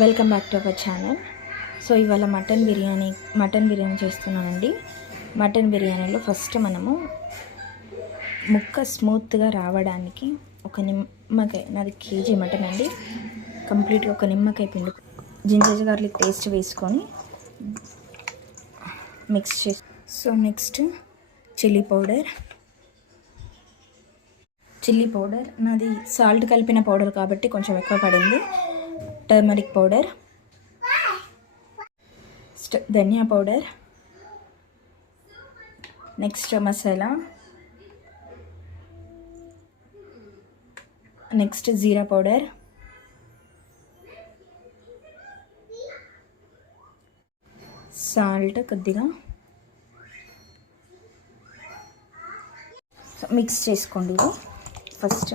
Welcome back to our channel. So ఇవాళ mutton biryani చేస్తున్నానండి. Mutton బిర్యానీలో ఫస్ట్ మనము ముక్క స్మూత్గా రావడానికి ఒక నిమ్మకాయ, నాది కేజీ మటన్ అండి, కంప్లీట్గా ఒక నిమ్మకాయ పిండి జింజర్ గార్లిక్ పేస్ట్ వేసుకొని మిక్స్ చేసి, సో నెక్స్ట్ చిల్లీ పౌడర్ నాది సాల్ట్ కలిపిన పౌడర్ కాబట్టి కొంచెం ఎక్కువ పడింది. టర్మరిక్ పౌడర్, ధనియా పౌడర్, నెక్స్ట్ మసాలా, నెక్స్ట్ జీరా పౌడర్, సాల్ట్ కొద్దిగా మిక్స్ చేసుకోండి ఇది ఫస్ట్.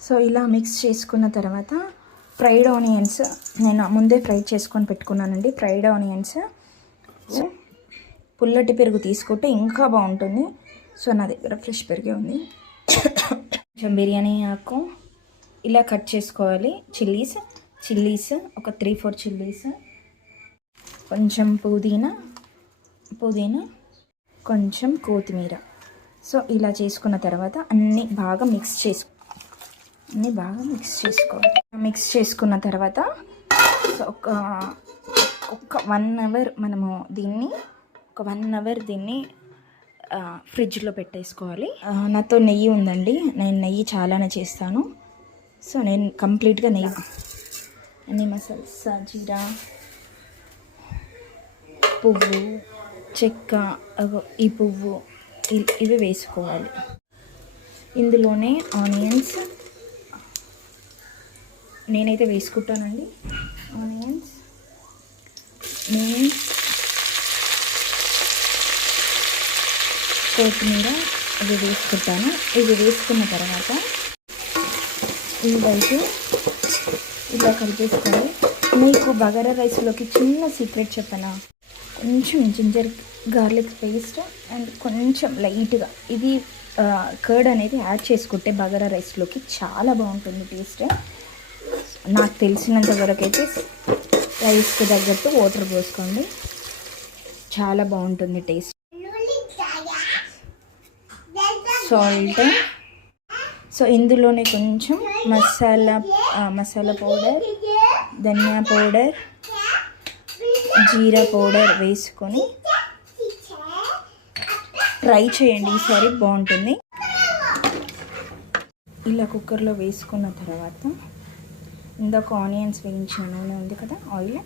సో ఇలా మిక్స్ చేసుకున్న తర్వాత ఫ్రైడ్ ఆనియన్స్ నేను ముందే ఫ్రై చేసుకొని పెట్టుకున్నానండి. ఫ్రైడ్ ఆనియన్స్, సో పుల్లటి పెరుగు తీసుకుంటే ఇంకా బాగుంటుంది. సో నా దగ్గర ఫ్రెష్ పెరుగే ఉంది. కొంచెం బిర్యానీ ఆకు ఇలా కట్ చేసుకోవాలి. చిల్లీస్ ఒక 3-4 చిల్లీస్, కొంచెం పుదీనా, కొంచెం కొత్తిమీర. సో ఇలా చేసుకున్న తర్వాత అన్నీ బాగా మిక్స్ చేసుకోవాలి. మిక్స్ చేసుకున్న తర్వాత సో ఒక 1 అవర్ మనము దీన్ని ఫ్రిడ్జ్లో పెట్టేసుకోవాలి. నాతో నెయ్యి ఉందండి, నేను నెయ్యి చాలానే చేస్తాను. సో నేను కంప్లీట్గా అన్ని మసాలాస్, జీరా, పువ్వు, చెక్క, ఈ పువ్వు ఇవి వేసుకోవాలి. ఇందులోనే ఆనియన్స్ నేనైతే వేసుకుంటానండి. ఆనియన్స్, కొత్తిమీర ఇవి వేసుకుంటాను. ఇవి వేసుకున్న తర్వాత ఇవైతే ఇలా కలిపేసుకోండి. మీకు బగారా రైస్లోకి చిన్న సీక్రెట్ చెప్పనా, కొంచెం జింజర్ గార్లిక్ పేస్ట్ అండ్ కొంచెం లైట్గా ఇది కర్డ్ అనేది యాడ్ చేసుకుంటే బగారా రైస్లోకి చాలా బాగుంటుంది టేస్ట్. నాకు తెలిసినంత వరకు అయితే రైస్కి తగ్గట్టు వాటర్ పోసుకోండి, చాలా బాగుంటుంది టేస్ట్. సాల్ట్, సో ఇందులోనే కొంచెం మసాలా పౌడర్, ధనియా పౌడర్, జీరా పౌడర్ వేసుకొని ట్రై చేయండి, ఈసారి బాగుంటుంది. ఇలా కుక్కర్లో వేసుకున్న తర్వాత ఇందాక ఆనియన్స్ వేయించిన నూనె ఉంది కదా, ఆయిల్,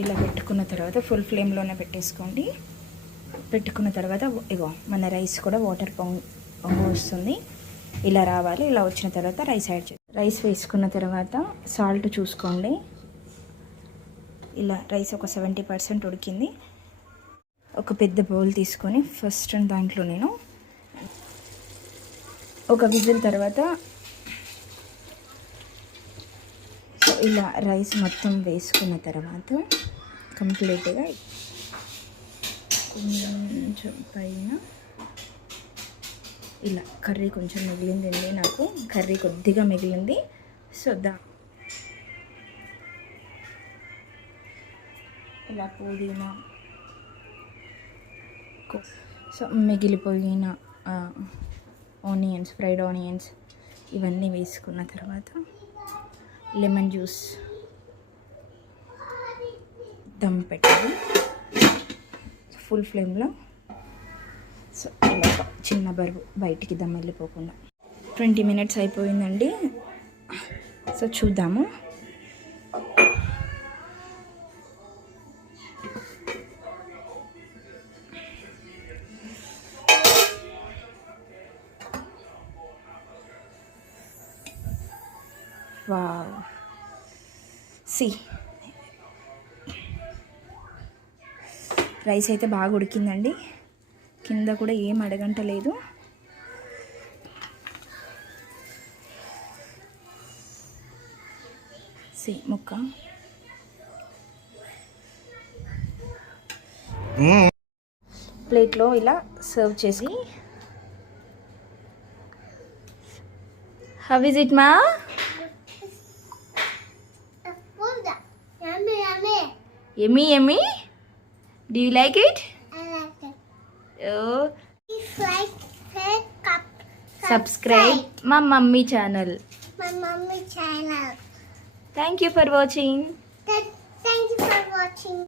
ఇలా పెట్టుకున్న తర్వాత ఫుల్ ఫ్లేమ్లోనే పెట్టేసుకోండి. పెట్టుకున్న తర్వాత ఇగో మన రైస్ కూడా వాటర్ వస్తుంది, ఇలా రావాలి. ఇలా వచ్చిన తర్వాత రైస్ వేసుకున్న తర్వాత సాల్ట్ చూసుకోండి. ఇలా రైస్ ఒక 70% ఉడికింది. ఒక పెద్ద బౌల్ తీసుకొని ఫస్ట్ దాంట్లో నేను ఒక విజిల్ తర్వాత ఇలా రైస్ మొత్తం వేసుకున్న తర్వాత కంప్లీట్గా కొంచెం పైన ఇలా కర్రీ కొంచెం మిగిలిందండి, నాకు కర్రీ కొద్దిగా మిగిలింది. సో ఇలా పుదీనా, సో మిగిలిపోయిన ఆనియన్స్, ఫ్రైడ్ ఆనియన్స్ ఇవన్నీ వేసుకున్న తర్వాత లెమన్ జ్యూస్ దమ్ పెట్టాలి ఫుల్ ఫ్లేమ్లో. సో ఇలా చిన్న బరువు బయటికి దమ్ వెళ్ళిపోకుండా 20 మినిట్స్ అయిపోయిందండి. సో చూద్దాము. వావ్, రైస్ అయితే బాగా ఉడికిందండి, కింద కూడా ఏం అడగంటలేదు. ముక్క ప్లేట్లో ఇలా సర్వ్ చేసి, హౌ ఇస్ ఇట్ మా? Emmy Emmy. Do you like it? I like it. Oh, Please like, share, subscribe మా mummy channel. my mommy channel. Thank you for watching. Thank you for watching.